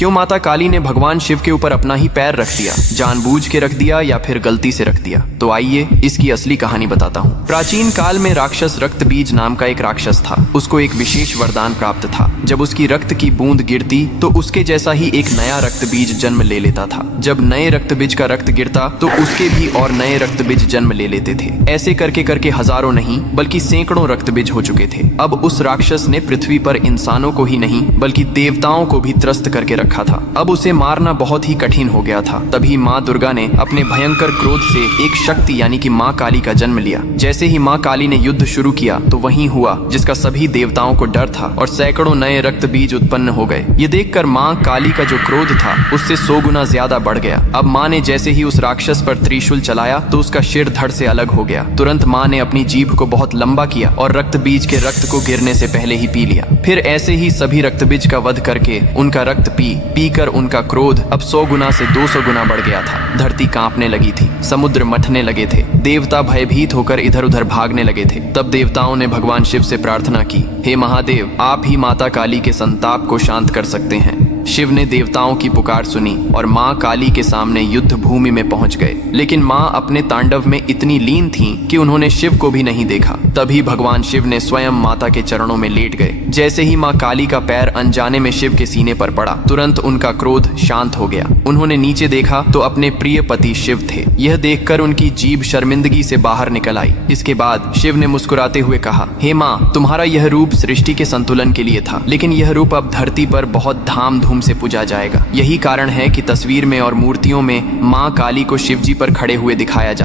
क्यों माता काली ने भगवान शिव के ऊपर अपना ही पैर रख दिया? जानबूझ के रख दिया या फिर गलती से रख दिया? तो आइए इसकी असली कहानी बताता हूँ। प्राचीन काल में राक्षस रक्त बीज नाम का एक राक्षस था। उसको एक विशेष वरदान प्राप्त था। जब उसकी रक्त की बूंद गिरती तो उसके जैसा ही एक नया रक्त बीज जन्म ले लेता था। जब नए रक्त बीज का रक्त गिरता तो उसके भी और नए रक्त बीज जन्म ले लेते थे। ऐसे करके करके हजारों नहीं बल्कि सैकड़ों रक्त बीज हो चुके थे। अब उस राक्षस ने पृथ्वी पर इंसानों को ही नहीं बल्कि देवताओं को भी त्रस्त करके रखा था। अब उसे मारना बहुत ही कठिन हो गया था। तभी माँ दुर्गा ने अपने भयंकर क्रोध से एक शक्ति यानी कि माँ काली का जन्म लिया। जैसे ही माँ काली ने युद्ध शुरू किया तो वही हुआ जिसका सभी देवताओं को डर था और सैकड़ों नए रक्त बीज उत्पन्न हो गए। ये देखकर माँ काली का जो क्रोध था उससे 100 गुना ज्यादा बढ़ गया। अब माँ ने जैसे ही उस राक्षस पर त्रिशूल चलाया तो उसका सिर धड़ से अलग हो गया। तुरंत माँ ने अपनी जीभ को बहुत लंबा किया और रक्त बीज के रक्त को गिरने से पहले ही पी लिया। फिर ऐसे ही सभी रक्त बीज का वध करके उनका रक्त पी कर उनका क्रोध अब 100 गुना से 200 गुना बढ़ गया था। धरती कांपने लगी थी, समुद्र मथने लगे थे, देवता भयभीत होकर इधर उधर भागने लगे थे। तब देवताओं ने भगवान शिव से प्रार्थना की, हे महादेव, आप ही माता काली के संताप को शांत कर सकते हैं। शिव ने देवताओं की पुकार सुनी और माँ काली के सामने युद्ध भूमि में पहुंच गए। लेकिन माँ अपने तांडव में इतनी लीन थीं कि उन्होंने शिव को भी नहीं देखा। तभी भगवान शिव ने स्वयं माता के चरणों में लेट गए। जैसे ही माँ काली का पैर अनजाने में शिव के सीने पर पड़ा, तुरंत उनका क्रोध शांत हो गया। उन्होंने नीचे देखा तो अपने प्रिय पति शिव थे। यह देखकर उनकी जीभ शर्मिंदगी से बाहर निकल आई। इसके बाद शिव ने मुस्कुराते हुए कहा, हे माँ, तुम्हारा यह रूप सृष्टि के संतुलन के लिए था, लेकिन यह रूप अब धरती पर बहुत धाम से पूजा जाएगा। यही कारण है कि तस्वीर में और मूर्तियों में माँ काली को शिवजी पर खड़े हुए दिखाया जाता है।